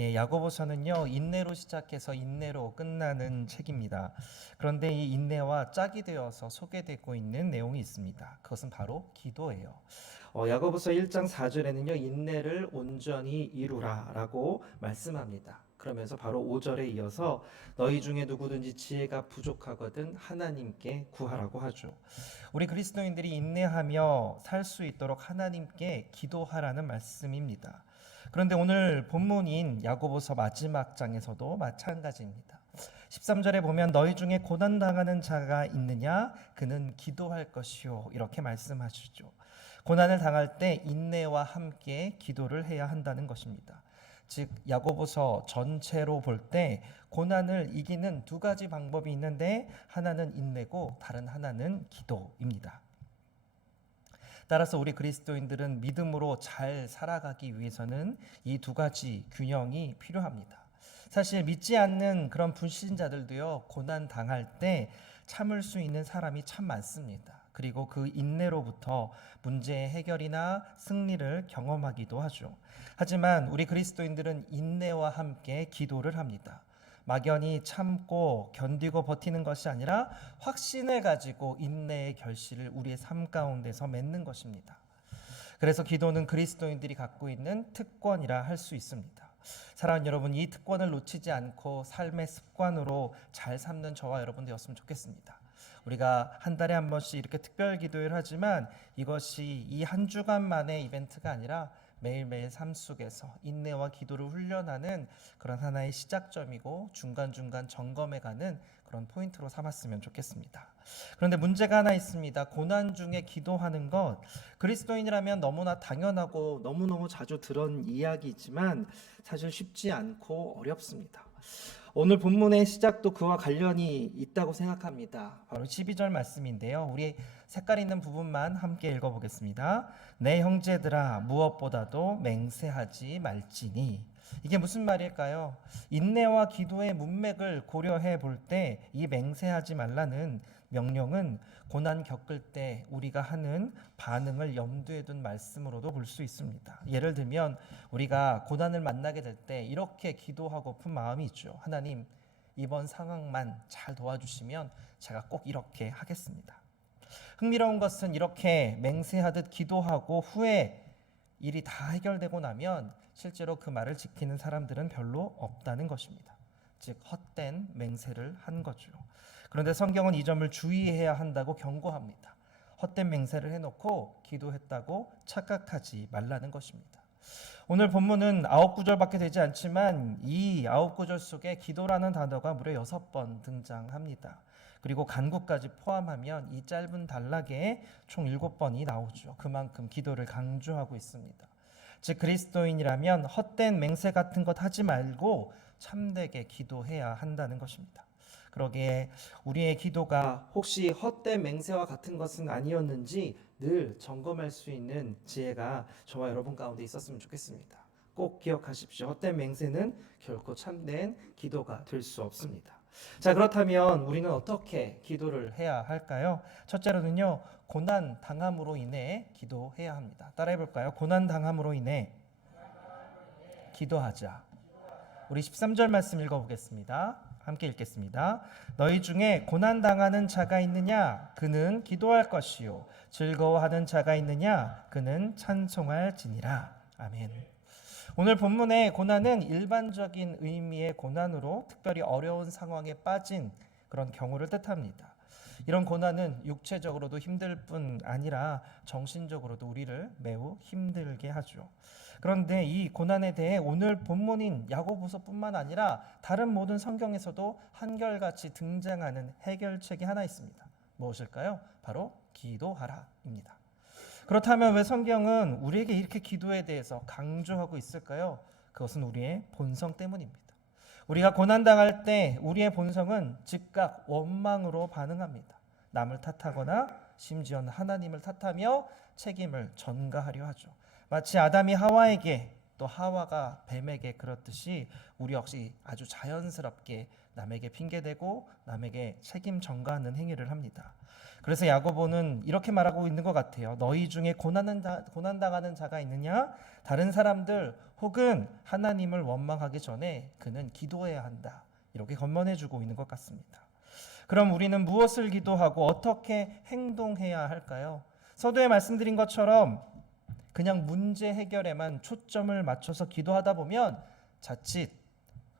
야고보서는요, 인내로 시작해서 인내로 끝나는 책입니다. 그런데 이 인내와 짝이 되어서 소개되고 있는 내용이 있습니다. 그것은 바로 기도예요. 야고보서 1장 4절에는요, 인내를 온전히 이루라라고 말씀합니다. 그러면서 바로 5절에 이어서 너희 중에 누구든지 지혜가 부족하거든 하나님께 구하라고 하죠. 우리 그리스도인들이 인내하며 살 수 있도록 하나님께 기도하라는 말씀입니다. 그런데 오늘 본문인 야고보서 마지막 장에서도 마찬가지입니다. 13절에 보면 너희 중에 고난 당하는 자가 있느냐 그는 기도할 것이요 이렇게 말씀하시죠. 고난을 당할 때 인내와 함께 기도를 해야 한다는 것입니다. 즉 야고보서 전체로 볼 때 고난을 이기는 두 가지 방법이 있는데 하나는 인내고 다른 하나는 기도입니다. 따라서 우리 그리스도인들은 믿음으로 잘 살아가기 위해서는 이 두 가지 균형이 필요합니다. 사실 믿지 않는 그런 불신자들도요, 고난 당할 때 참을 수 있는 사람이 참 많습니다. 그리고 그 인내로부터 문제의 해결이나 승리를 경험하기도 하죠. 하지만 우리 그리스도인들은 인내와 함께 기도를 합니다. 막연히 참고 견디고 버티는 것이 아니라 확신을 가지고 인내의 결실을 우리의 삶 가운데서 맺는 것입니다. 그래서 기도는 그리스도인들이 갖고 있는 특권이라 할 수 있습니다. 사랑하는 여러분, 이 특권을 놓치지 않고 삶의 습관으로 잘 삼는 저와 여러분 되었으면 좋겠습니다. 우리가 한 달에 한 번씩 이렇게 특별 기도회를 하지만 이것이 이 한 주간만의 이벤트가 아니라 매일매일 삶 속에서 인내와 기도를 훈련하는 그런 하나의 시작점이고 중간중간 점검해가는 그런 포인트로 삼았으면 좋겠습니다. 그런데 문제가 하나 있습니다. 고난 중에 기도하는 것, 그리스도인이라면 너무나 당연하고 너무너무 자주 들은 이야기이지만 사실 쉽지 않고 어렵습니다. 오늘 본문의 시작도 그와 관련이 있다고 생각합니다. 바로 12절 말씀인데요. 우리 색깔 있는 부분만 함께 읽어보겠습니다. 내 형제들아 무엇보다도 맹세하지 말지니. 이게 무슨 말일까요? 인내와 기도의 문맥을 고려해 볼 때 이 맹세하지 말라는 명령은 고난 겪을 때 우리가 하는 반응을 염두에 둔 말씀으로도 볼 수 있습니다. 예를 들면 우리가 고난을 만나게 될 때 이렇게 기도하고픈 마음이 있죠. 하나님, 이번 상황만 잘 도와주시면 제가 꼭 이렇게 하겠습니다. 흥미로운 것은 이렇게 맹세하듯 기도하고 후에 일이 다 해결되고 나면 실제로 그 말을 지키는 사람들은 별로 없다는 것입니다. 즉 헛된 맹세를 한 거죠. 그런데 성경은 이 점을 주의해야 한다고 경고합니다. 헛된 맹세를 해놓고 기도했다고 착각하지 말라는 것입니다. 오늘 본문은 9구절밖에 되지 않지만 이 9구절 속에 기도라는 단어가 무려 6번 등장합니다. 그리고 간구까지 포함하면 이 짧은 단락에 총 7번이 나오죠. 그만큼 기도를 강조하고 있습니다. 즉 그리스도인이라면 헛된 맹세 같은 것 하지 말고 참되게 기도해야 한다는 것입니다. 그러기에 우리의 기도가 혹시 헛된 맹세와 같은 것은 아니었는지 늘 점검할 수 있는 지혜가 저와 여러분 가운데 있었으면 좋겠습니다. 꼭 기억하십시오. 헛된 맹세는 결코 참된 기도가 될 수 없습니다. 자, 그렇다면 우리는 어떻게 기도를 해야 할까요? 첫째로는요, 고난 당함으로 인해 기도해야 합니다. 따라해 볼까요? 고난 당함으로 인해 기도하자. 우리 13절 말씀 읽어보겠습니다. 함께 읽겠습니다. 너희 중에 고난 당하는 자가 있느냐? 그는 기도할 것이요. 즐거워하는 자가 있느냐? 그는 찬송할지니라. 아멘. 오늘 본문의 고난은 일반적인 의미의 고난으로 특별히 어려운 상황에 빠진 그런 경우를 뜻합니다. 이런 고난은 육체적으로도 힘들 뿐 아니라 정신적으로도 우리를 매우 힘들게 하죠. 그런데 이 고난에 대해 오늘 본문인 야고보서뿐만 아니라 다른 모든 성경에서도 한결같이 등장하는 해결책이 하나 있습니다. 무엇일까요? 바로 기도하라입니다. 그렇다면 왜 성경은 우리에게 이렇게 기도에 대해서 강조하고 있을까요? 그것은 우리의 본성 때문입니다. 우리가 고난당할 때 우리의 본성은 즉각 원망으로 반응합니다. 남을 탓하거나 심지어는 하나님을 탓하며 책임을 전가하려 하죠. 마치 아담이 하와에게 또 하와가 뱀에게 그렇듯이 우리 역시 아주 자연스럽게 남에게 핑계대고 남에게 책임 전가하는 행위를 합니다. 그래서 야고보는 이렇게 말하고 있는 것 같아요. 너희 중에 고난당하는 자가 있느냐? 다른 사람들 혹은 하나님을 원망하기 전에 그는 기도해야 한다. 이렇게 권면해주고 있는 것 같습니다. 그럼 우리는 무엇을 기도하고 어떻게 행동해야 할까요? 서두에 말씀드린 것처럼 그냥 문제 해결에만 초점을 맞춰서 기도하다 보면 자칫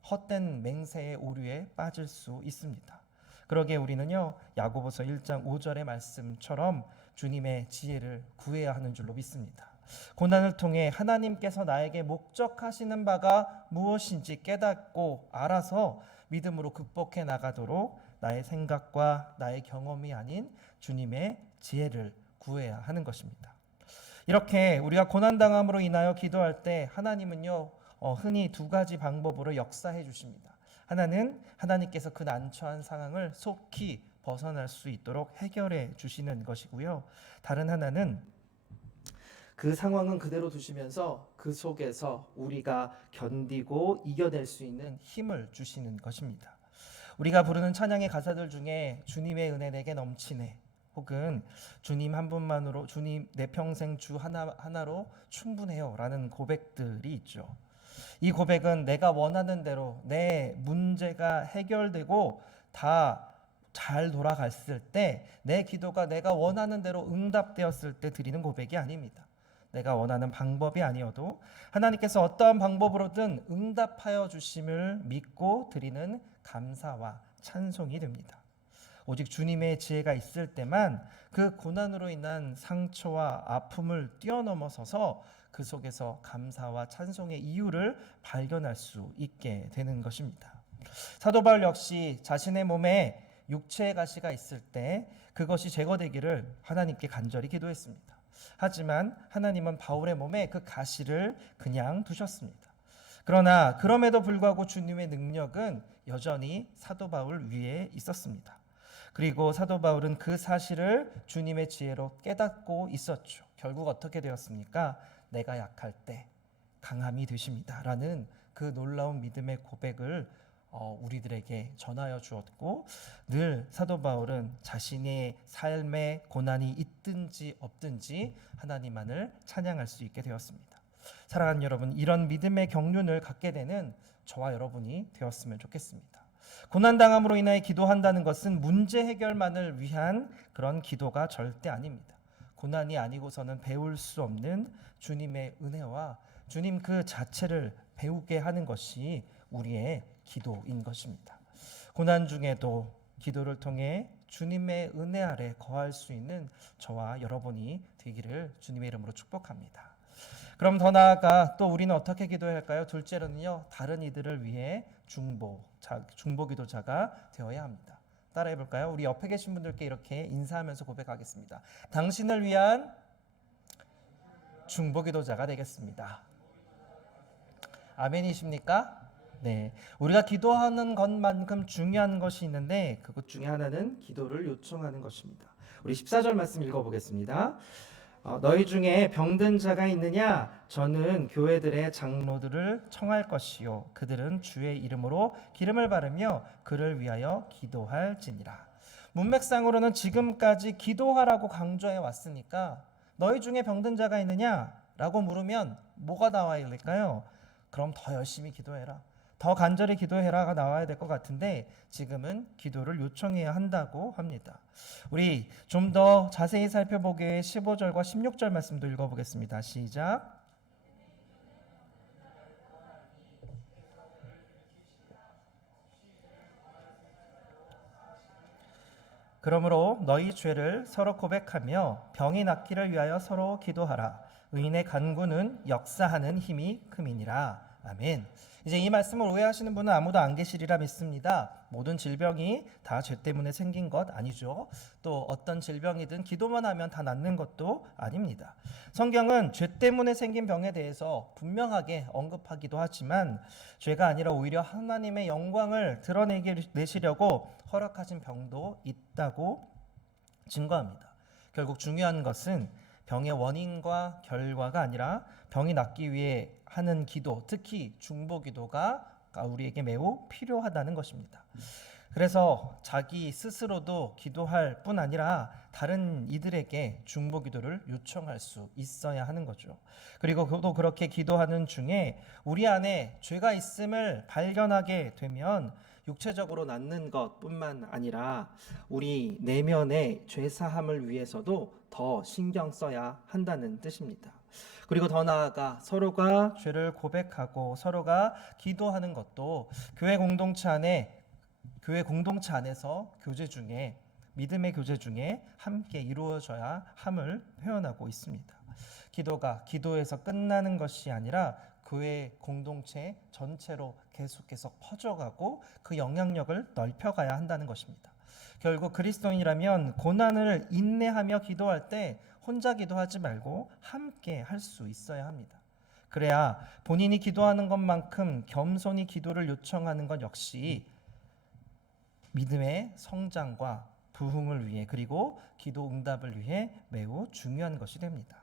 헛된 맹세의 오류에 빠질 수 있습니다. 그러기에 우리는요, 야고보서 1장 5절의 말씀처럼 주님의 지혜를 구해야 하는 줄로 믿습니다. 고난을 통해 하나님께서 나에게 목적하시는 바가 무엇인지 깨닫고 알아서 믿음으로 극복해 나가도록 나의 생각과 나의 경험이 아닌 주님의 지혜를 구해야 하는 것입니다. 이렇게 우리가 고난당함으로 인하여 기도할 때 하나님은요, 흔히 두 가지 방법으로 역사해 주십니다. 하나는 하나님께서 그 난처한 상황을 속히 벗어날 수 있도록 해결해 주시는 것이고요. 다른 하나는 그 상황은 그대로 두시면서 그 속에서 우리가 견디고 이겨낼 수 있는 힘을 주시는 것입니다. 우리가 부르는 찬양의 가사들 중에 주님의 은혜 내게 넘치네, 혹은 주님 한 분만으로, 주님 내 평생 주 하나로 충분해요 라는 고백들이 있죠. 이 고백은 내가 원하는 대로 내 문제가 해결되고 다 잘 돌아갔을 때, 내 기도가 내가 원하는 대로 응답되었을 때 드리는 고백이 아닙니다. 내가 원하는 방법이 아니어도 하나님께서 어떠한 방법으로든 응답하여 주심을 믿고 드리는 감사와 찬송이 됩니다. 오직 주님의 지혜가 있을 때만 그 고난으로 인한 상처와 아픔을 뛰어넘어서서 그 속에서 감사와 찬송의 이유를 발견할 수 있게 되는 것입니다. 사도 바울 역시 자신의 몸에 육체의 가시가 있을 때 그것이 제거되기를 하나님께 간절히 기도했습니다. 하지만 하나님은 바울의 몸에 그 가시를 그냥 두셨습니다. 그러나 그럼에도 불구하고 주님의 능력은 여전히 사도 바울 위에 있었습니다. 그리고 사도 바울은 그 사실을 주님의 지혜로 깨닫고 있었죠. 결국 어떻게 되었습니까? 내가 약할 때 강함이 되십니다 라는 그 놀라운 믿음의 고백을 우리들에게 전하여 주었고, 늘 사도 바울은 자신의 삶에 고난이 있든지 없든지 하나님만을 찬양할 수 있게 되었습니다. 사랑하는 여러분, 이런 믿음의 경륜을 갖게 되는 저와 여러분이 되었으면 좋겠습니다. 고난당함으로 인하여 기도한다는 것은 문제 해결만을 위한 그런 기도가 절대 아닙니다. 고난이 아니고서는 배울 수 없는 주님의 은혜와 주님 그 자체를 배우게 하는 것이 우리의 기도인 것입니다. 고난 중에도 기도를 통해 주님의 은혜 아래 거할 수 있는 저와 여러분이 되기를 주님의 이름으로 축복합니다. 그럼 더 나아가 또 우리는 어떻게 기도해야 할까요? 둘째로는요, 다른 이들을 위해 중보 기도자가 되어야 합니다. 따라해 볼까요? 우리 옆에 계신 분들께 이렇게 인사하면서 고백하겠습니다. 당신을 위한 중보 기도자가 되겠습니다. 아멘이십니까? 네, 우리가 기도하는 것만큼 중요한 것이 있는데 그것 중에 하나는 기도를 요청하는 것입니다. 우리 14절 말씀 읽어보겠습니다. 너희 중에 병든 자가 있느냐? 저는 교회들의 장로들을 청할 것이요 그들은 주의 이름으로 기름을 바르며 그를 위하여 기도할지니라. 문맥상으로는 지금까지 기도하라고 강조해 왔으니까 너희 중에 병든 자가 있느냐? 라고 물으면 뭐가 나와야 될까요? 그럼 더 열심히 기도해라, 더 간절히 기도해라가 나와야 될 것 같은데 지금은 기도를 요청해야 한다고 합니다. 우리 좀 더 자세히 살펴보기에 15절과 16절 말씀도 읽어보겠습니다. 시작. 그러므로 너희 죄를 서로 고백하며 병이 낫기를 위하여 서로 기도하라. 의인의 간구는 역사하는 힘이 큼이니라. 아멘. 이제 이 말씀을 오해하시는 분은 아무도 안 계시리라 믿습니다. 모든 질병이 다 죄 때문에 생긴 것 아니죠. 또 어떤 질병이든 기도만 하면 다 낫는 것도 아닙니다. 성경은 죄 때문에 생긴 병에 대해서 분명하게 언급하기도 하지만 죄가 아니라 오히려 하나님의 영광을 드러내시려고 허락하신 병도 있다고 증거합니다. 결국 중요한 것은 병의 원인과 결과가 아니라 병이 낫기 위해 하는 기도, 특히 중보기도가 우리에게 매우 필요하다는 것입니다. 그래서 자기 스스로도 기도할 뿐 아니라 다른 이들에게 중보기도를 요청할 수 있어야 하는 거죠. 그리고 또 그렇게 기도하는 중에 우리 안에 죄가 있음을 발견하게 되면 육체적으로 낫는 것뿐만 아니라 우리 내면의 죄 사함을 위해서도 더 신경 써야 한다는 뜻입니다. 그리고 더 나아가 서로가 죄를 고백하고 서로가 기도하는 것도 교회 공동체 안에서 교제 중에 믿음의 교제 중에 함께 이루어져야 함을 표현하고 있습니다. 기도가 기도에서 끝나는 것이 아니라 교회 공동체 전체로 계속해서 퍼져가고 그 영향력을 넓혀가야 한다는 것입니다. 결국 그리스도인이라면 고난을 인내하며 기도할 때 혼자 기도하지 말고 함께 할 수 있어야 합니다. 그래야 본인이 기도하는 것만큼 겸손히 기도를 요청하는 것 역시 믿음의 성장과 부흥을 위해 그리고 기도 응답을 위해 매우 중요한 것이 됩니다.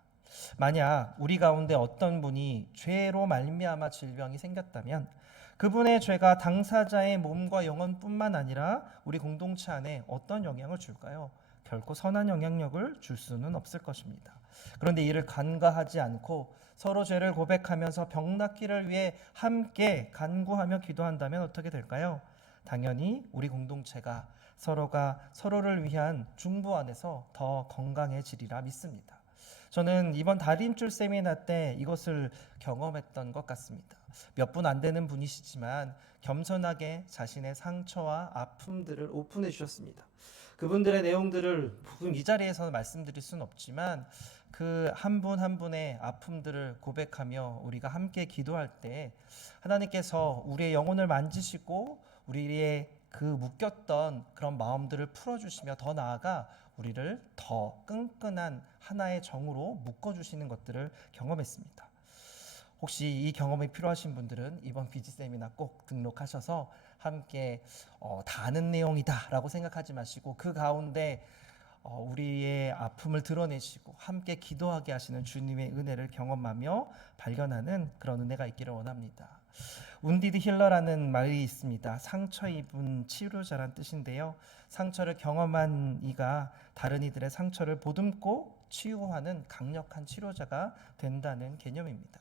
만약 우리 가운데 어떤 분이 죄로 말미암아 질병이 생겼다면 그분의 죄가 당사자의 몸과 영혼뿐만 아니라 우리 공동체 안에 어떤 영향을 줄까요? 결코 선한 영향력을 줄 수는 없을 것입니다. 그런데 이를 간과하지 않고 서로 죄를 고백하면서 병 낫기를 위해 함께 간구하며 기도한다면 어떻게 될까요? 당연히 우리 공동체가 서로가 서로를 위한 중보 안에서 더 건강해지리라 믿습니다. 저는 이번 다림줄 세미나 때 이것을 경험했던 것 같습니다. 몇 분 안 되는 분이시지만 겸손하게 자신의 상처와 아픔들을 오픈해 주셨습니다. 그분들의 내용들을 이 자리에서 말씀드릴 수는 없지만 그 한 분 한 분의 아픔들을 고백하며 우리가 함께 기도할 때 하나님께서 우리의 영혼을 만지시고 우리의 그 묶였던 그런 마음들을 풀어주시며 더 나아가 우리를 더 끈끈한 하나의 정으로 묶어주시는 것들을 경험했습니다. 혹시 이 경험이 필요하신 분들은 이번 비지 세미나 꼭 등록하셔서 함께 다 아는 내용이다 라고 생각하지 마시고 그 가운데 우리의 아픔을 드러내시고 함께 기도하게 하시는 주님의 은혜를 경험하며 발견하는 그런 은혜가 있기를 원합니다. 운디드 힐러라는 말이 있습니다. 상처 입은 치료자란 뜻인데요. 상처를 경험한 이가 다른 이들의 상처를 보듬고 치유하는 강력한 치료자가 된다는 개념입니다.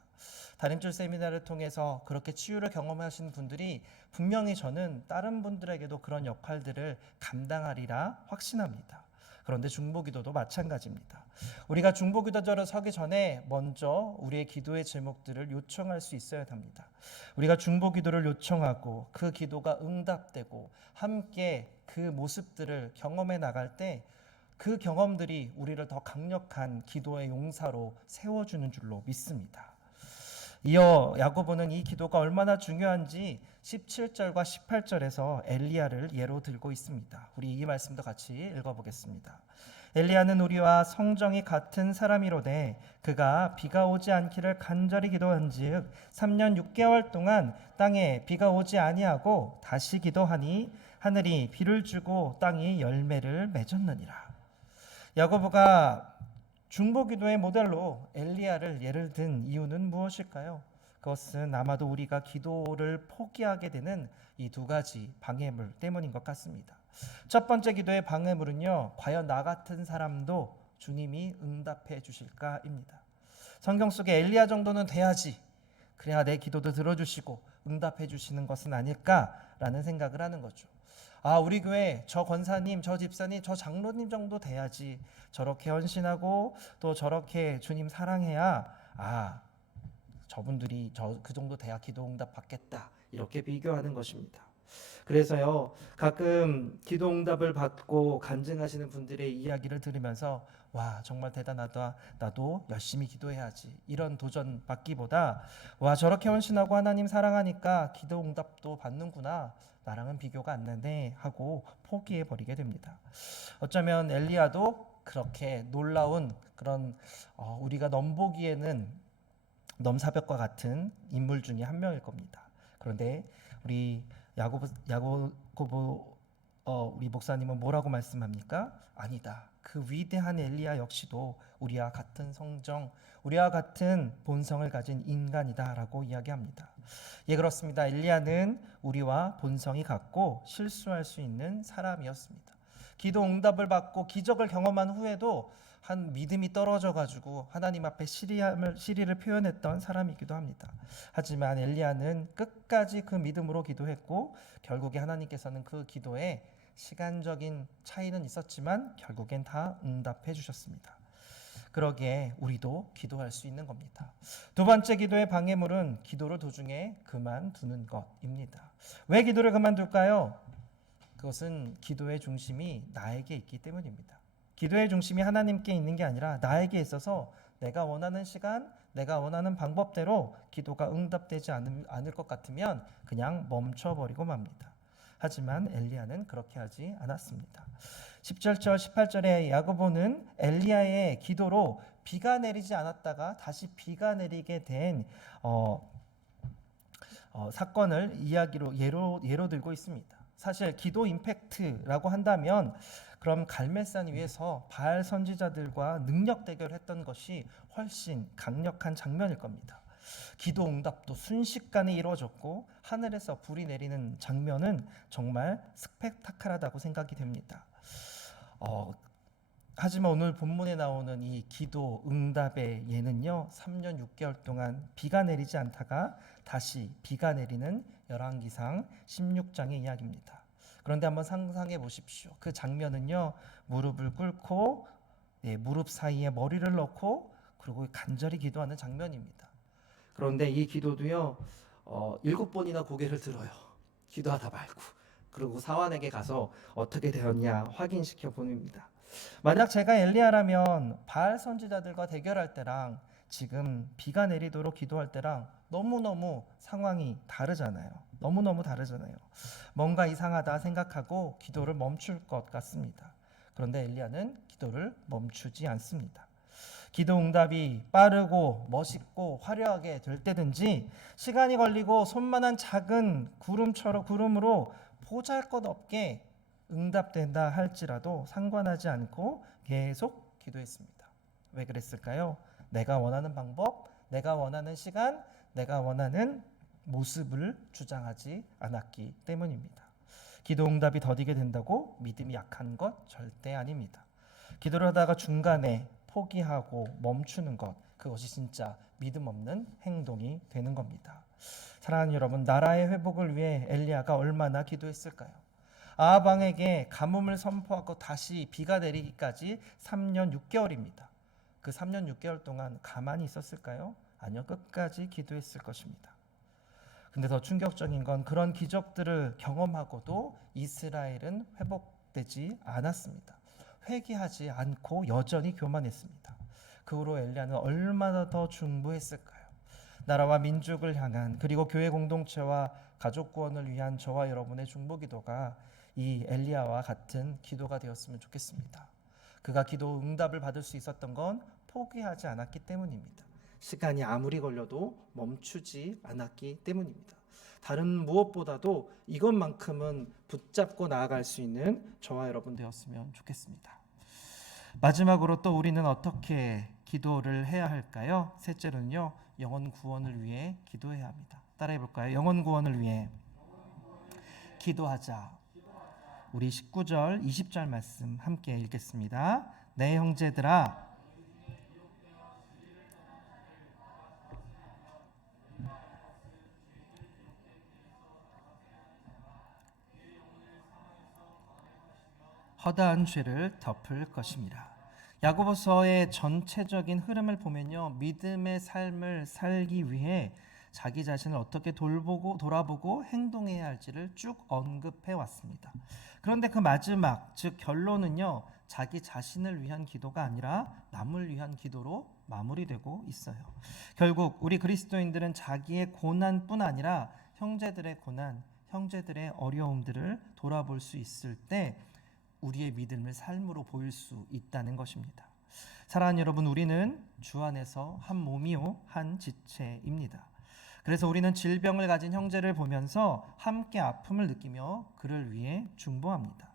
다림줄 세미나를 통해서 그렇게 치유를 경험하신 분들이 분명히 저는 다른 분들에게도 그런 역할들을 감당하리라 확신합니다. 그런데 중보기도도 마찬가지입니다. 우리가 중보기도자로 서기 전에 먼저 우리의 기도의 제목들을 요청할 수 있어야 합니다. 우리가 중보기도를 요청하고 그 기도가 응답되고 함께 그 모습들을 경험해 나갈 때 그 경험들이 우리를 더 강력한 기도의 용사로 세워주는 줄로 믿습니다. 이어 야고보는 이 기도가 얼마나 중요한지 17절과 18절에서 엘리야를 예로 들고 있습니다. 우리 이 말씀도 같이 읽어보겠습니다. 엘리야는 우리와 성정이 같은 사람이로되 그가 비가 오지 않기를 간절히 기도한즉 3년 6개월 동안 땅에 비가 오지 아니하고 다시 기도하니 하늘이 비를 주고 땅이 열매를 맺었느니라. 야고보가 중보기도의 모델로 엘리야를 예를 든 이유는 무엇일까요? 그것은 아마도 우리가 기도를 포기하게 되는 이 두 가지 방해물 때문인 것 같습니다. 첫 번째 기도의 방해물은요, 과연 나 같은 사람도 주님이 응답해 주실까입니다. 성경 속에 엘리야 정도는 돼야지, 그래야 내 기도도 들어주시고 응답해 주시는 것은 아닐까라는 생각을 하는 거죠. 우리 교회 저 권사님, 저 집사님, 저 장로님 정도 돼야지, 저렇게 헌신하고 또 저렇게 주님 사랑해야 저분들이 그 정도 돼야 기도 응답 받겠다, 이렇게 비교하는 것입니다. 그래서요, 가끔 기도 응답을 받고 간증하시는 분들의 이야기를 들으면서 와, 정말 대단하다, 나도 열심히 기도해야지, 이런 도전 받기보다 와, 저렇게 헌신하고 하나님 사랑하니까 기도 응답도 받는구나, 나랑은 비교가 안 되네 하고 포기해 버리게 됩니다. 어쩌면 엘리야도 그렇게 놀라운 그런 우리가 넘보기에는 넘사벽과 같은 인물 중에 한 명일 겁니다. 그런데 우리 야고보 우리 목사님은 뭐라고 말씀합니까? 아니다. 그 위대한 엘리야 역시도 우리와 같은 성정, 우리와 같은 본성을 가진 인간이다라고 이야기합니다. 예, 그렇습니다. 엘리야는 우리와 본성이 같고 실수할 수 있는 사람이었습니다. 기도 응답을 받고 기적을 경험한 후에도 한 믿음이 떨어져 가지고 하나님 앞에 시리를 표현했던 사람이기도 합니다. 하지만 엘리야는 끝까지 그 믿음으로 기도했고 결국에 하나님께서는 그 기도에 시간적인 차이는 있었지만 결국엔 다 응답해 주셨습니다. 그러기에 우리도 기도할 수 있는 겁니다. 두 번째 기도의 방해물은 기도를 도중에 그만두는 것입니다. 왜 기도를 그만둘까요? 그것은 기도의 중심이 나에게 있기 때문입니다. 기도의 중심이 하나님께 있는 게 아니라 나에게 있어서 내가 원하는 시간, 내가 원하는 방법대로 기도가 응답되지 않을 것 같으면 그냥 멈춰버리고 맙니다. 하지만 엘리야는 그렇게 하지 않았습니다. 17절 18절에 야고보는 엘리야의 기도로 비가 내리지 않았다가 다시 비가 내리게 된 사건을 예로 들고 있습니다. 사실 기도 임팩트라고 한다면 그럼 갈멜산 위에서 바알 선지자들과 능력 대결했던 것이 훨씬 강력한 장면일 겁니다. 기도 응답도 순식간에 이루어졌고 하늘에서 불이 내리는 장면은 정말 스펙타클하다고 생각이 됩니다. 하지만 오늘 본문에 나오는 이 기도 응답의 예는요, 3년 6개월 동안 비가 내리지 않다가 다시 비가 내리는 열왕기상 16장의 이야기입니다. 그런데 한번 상상해 보십시오. 그 장면은요, 무릎을 꿇고 무릎 사이에 머리를 넣고 그리고 간절히 기도하는 장면입니다. 그런데 이 기도도요, 7번이나 고개를 들어요. 기도하다 말고. 그리고 사환에게 가서 어떻게 되었냐 확인시켜 보냅니다. 만약 제가 엘리야라면 바알 선지자들과 대결할 때랑 지금 비가 내리도록 기도할 때랑 너무너무 상황이 다르잖아요. 너무너무 다르잖아요. 뭔가 이상하다 생각하고 기도를 멈출 것 같습니다. 그런데 엘리야는 기도를 멈추지 않습니다. 기도 응답이 빠르고 멋있고 화려하게 될 때든지 시간이 걸리고 손만한 작은 구름으로 보잘것없게 응답된다 할지라도 상관하지 않고 계속 기도했습니다. 왜 그랬을까요? 내가 원하는 방법, 내가 원하는 시간, 내가 원하는 모습을 주장하지 않았기 때문입니다. 기도 응답이 더디게 된다고 믿음이 약한 것 절대 아닙니다. 기도를 하다가 중간에 포기하고 멈추는 것, 그것이 진짜 믿음 없는 행동이 되는 겁니다. 사랑하는 여러분, 나라의 회복을 위해 엘리야가 얼마나 기도했을까요? 아합 왕에게 가뭄을 선포하고 다시 비가 내리기까지 3년 6개월입니다. 그 3년 6개월 동안 가만히 있었을까요? 아니요, 끝까지 기도했을 것입니다. 근데 더 충격적인 건 그런 기적들을 경험하고도 이스라엘은 회복되지 않았습니다. 회개하지 않고 여전히 교만했습니다. 그 후로 엘리야는 얼마나 더 중부했을까요? 나라와 민족을 향한 그리고 교회 공동체와 가족 구원을 위한 저와 여러분의 중보 기도가 이 엘리야와 같은 기도가 되었으면 좋겠습니다. 그가 기도 응답을 받을 수 있었던 건 포기하지 않았기 때문입니다. 시간이 아무리 걸려도 멈추지 않았기 때문입니다. 다른 무엇보다도 이것만큼은 붙잡고 나아갈 수 있는 저와 여러분 되었으면 좋겠습니다. 마지막으로 또 우리는 어떻게 기도를 해야 할까요? 셋째로는요, 영혼 구원을 위해 기도해야 합니다. 따라해 볼까요? 영혼 구원을 위해 기도하자. 우리 19절, 20절 말씀 함께 읽겠습니다. 내 형제들아, 허다한 죄를 덮을 것입니다. 야고보서의 전체적인 흐름을 보면요, 믿음의 삶을 살기 위해 자기 자신을 어떻게 돌아보고 행동해야 할지를 쭉 언급해 왔습니다. 그런데 그 마지막, 즉 결론은요, 자기 자신을 위한 기도가 아니라 남을 위한 기도로 마무리되고 있어요. 결국 우리 그리스도인들은 자기의 고난뿐 아니라 형제들의 고난, 형제들의 어려움들을 돌아볼 수 있을 때 우리의 믿음을 삶으로 보일 수 있다는 것입니다. 사랑하는 여러분, 우리는 주 안에서 한 몸이요 한 지체입니다. 그래서 우리는 질병을 가진 형제를 보면서 함께 아픔을 느끼며 그를 위해 중보합니다.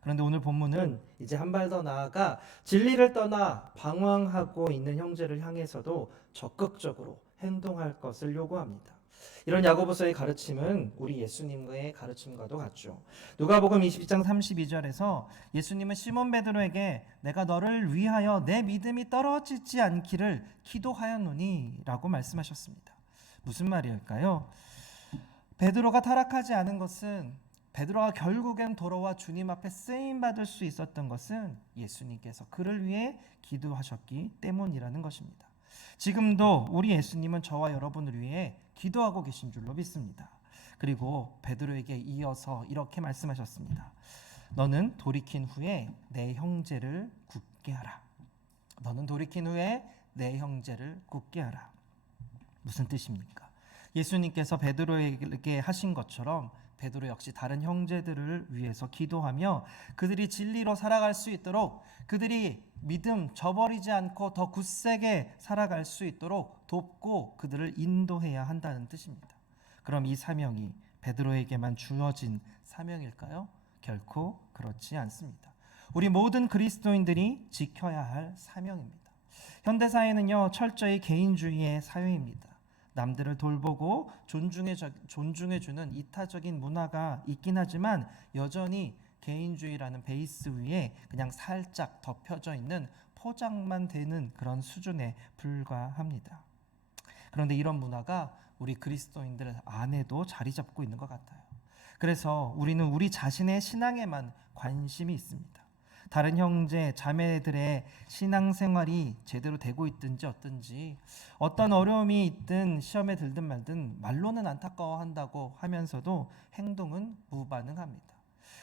그런데 오늘 본문은 이제 한 발 더 나아가 진리를 떠나 방황하고 있는 형제를 향해서도 적극적으로 행동할 것을 요구합니다. 이런 야고보서의 가르침은 우리 예수님의 가르침과도 같죠. 누가복음 22장 32절에서 예수님은 시몬 베드로에게 내가 너를 위하여 내 믿음이 떨어지지 않기를 기도하였노니라고 말씀하셨습니다. 무슨 말일까요? 베드로가 타락하지 않은 것은, 베드로가 결국엔 돌아와 주님 앞에 쓰임 받을 수 있었던 것은 예수님께서 그를 위해 기도하셨기 때문이라는 것입니다. 지금도 우리 예수님은 저와 여러분을 위해 기도하고 계신 줄로 믿습니다. 그리고 베드로에게 이어서 이렇게 말씀하셨습니다. 너는 돌이킨 후에 내 형제를 굳게 하라. 너는 돌이킨 후에 내 형제를 굳게 하라. 무슨 뜻입니까? 예수님께서 베드로에게 하신 것처럼 베드로 역시 다른 형제들을 위해서 기도하며 그들이 진리로 살아갈 수 있도록, 그들이 믿음 저버리지 않고 더 굳세게 살아갈 수 있도록 돕고 그들을 인도해야 한다는 뜻입니다. 그럼 이 사명이 베드로에게만 주어진 사명일까요? 결코 그렇지 않습니다. 우리 모든 그리스도인들이 지켜야 할 사명입니다. 현대사회는요, 철저히 개인주의의 사회입니다. 남들을 돌보고 존중해주는 이타적인 문화가 있긴 하지만 여전히 개인주의라는 베이스 위에 그냥 살짝 덮여져 있는 포장만 되는 그런 수준에 불과합니다. 그런데 이런 문화가 우리 그리스도인들 안에도 자리 잡고 있는 것 같아요. 그래서 우리는 우리 자신의 신앙에만 관심이 있습니다. 다른 형제, 자매들의 신앙생활이 제대로 되고 있든지 어떤지, 어떤 어려움이 있든 시험에 들든 말든 말로는 안타까워한다고 하면서도 행동은 무반응합니다.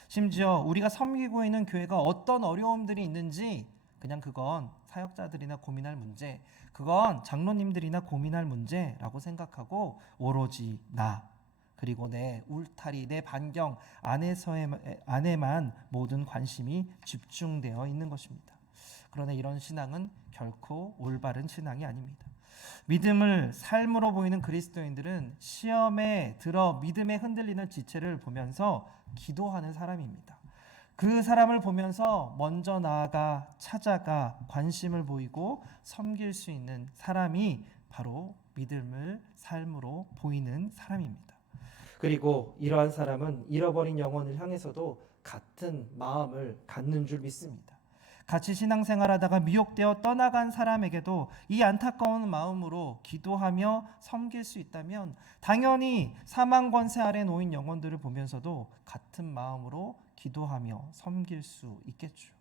심지어 우리가 섬기고 있는 교회가 어떤 어려움들이 있는지 그냥 그건 사역자들이나 고민할 문제, 그건 장로님들이나 고민할 문제라고 생각하고 오로지 나, 그리고 내 울타리, 내 반경 안에만 모든 관심이 집중되어 있는 것입니다. 그러나 이런 신앙은 결코 올바른 신앙이 아닙니다. 믿음을 삶으로 보이는 그리스도인들은 시험에 들어 믿음에 흔들리는 지체를 보면서 기도하는 사람입니다. 그 사람을 보면서 먼저 나아가 찾아가 관심을 보이고 섬길 수 있는 사람이 바로 믿음을 삶으로 보이는 사람입니다. 그리고 이러한 사람은 잃어버린 영혼을 향해서도 같은 마음을 갖는 줄 믿습니다. 같이 신앙생활하다가 미혹되어 떠나간 사람에게도 이 안타까운 마음으로 기도하며 섬길 수 있다면 당연히 사망 권세 아래 놓인 영혼들을 보면서도 같은 마음으로 기도하며 섬길 수 있겠죠.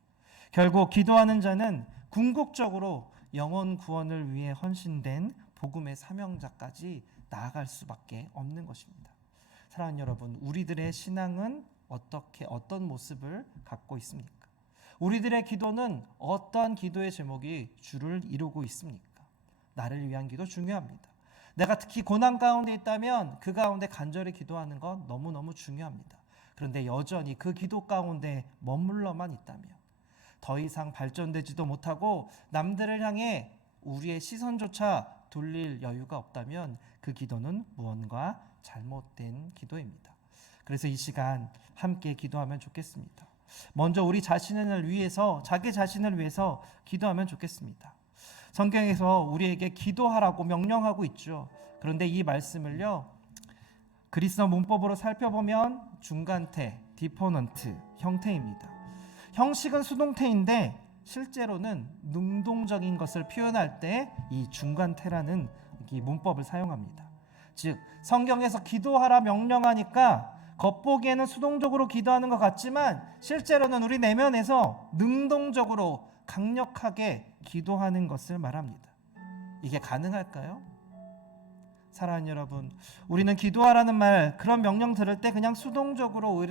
결국 기도하는 자는 궁극적으로 영혼 구원을 위해 헌신된 복음의 사명자까지 나아갈 수밖에 없는 것입니다. 사랑하는 여러분, 우리들의 신앙은 어떤 모습을 갖고 있습니까? 우리들의 기도는 어떤 기도의 제목이 주를 이루고 있습니까? 나를 위한 기도 중요합니다. 내가 특히 고난 가운데 있다면 그 가운데 간절히 기도하는 건 너무너무 중요합니다. 그런데 여전히 그 기도 가운데 머물러만 있다면, 더 이상 발전되지도 못하고 남들을 향해 우리의 시선조차 돌릴 여유가 없다면 그 기도는 무언가 잘못된 기도입니다. 그래서 이 시간 함께 기도하면 좋겠습니다. 먼저 우리 자신을 위해서, 자기 자신을 위해서 기도하면 좋겠습니다. 성경에서 우리에게 기도하라고 명령하고 있죠. 그런데 이 말씀을요, 그리스어 문법으로 살펴보면 중간태, 디포넌트 형태입니다. 형식은 수동태인데 실제로는 능동적인 것을 표현할 때 이 중간태라는 이 문법을 사용합니다. 즉 성경에서 기도하라 명령하니까 겉보기에는 수동적으로 기도하는 것 같지만 실제로는 우리 내면에서 능동적으로 강력하게 기도하는 것을 말합니다. 이게 가능할까요? 사랑하는 여러분, 우리는 기도하라는 말, 그런 명령 들을 때 그냥 수동적으로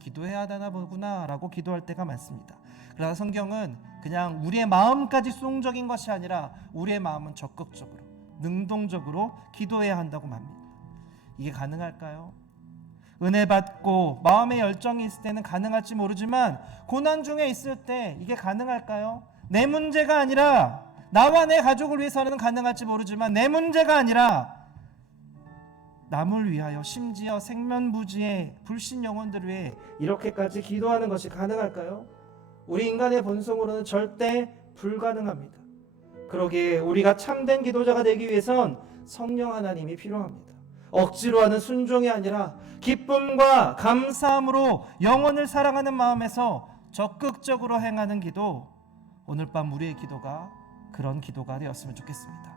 기도해야 하나 보구나 라고 기도할 때가 많습니다. 그러나 성경은 그냥 우리의 마음까지 수동적인 것이 아니라 우리의 마음은 적극적으로, 능동적으로 기도해야 한다고 말합니다. 이게 가능할까요? 은혜 받고 마음의 열정이 있을 때는 가능할지 모르지만 고난 중에 있을 때 이게 가능할까요? 내 문제가 아니라, 나와 내 가족을 위해서는 가능할지 모르지만 내 문제가 아니라 남을 위하여 심지어 생면부지의 불신 영혼들을 위해 이렇게까지 기도하는 것이 가능할까요? 우리 인간의 본성으로는 절대 불가능합니다. 그러기에 우리가 참된 기도자가 되기 위해선 성령 하나님이 필요합니다. 억지로 하는 순종이 아니라 기쁨과 감사함으로 영혼을 사랑하는 마음에서 적극적으로 행하는 기도, 오늘 밤 우리의 기도가 그런 기도가 되었으면 좋겠습니다.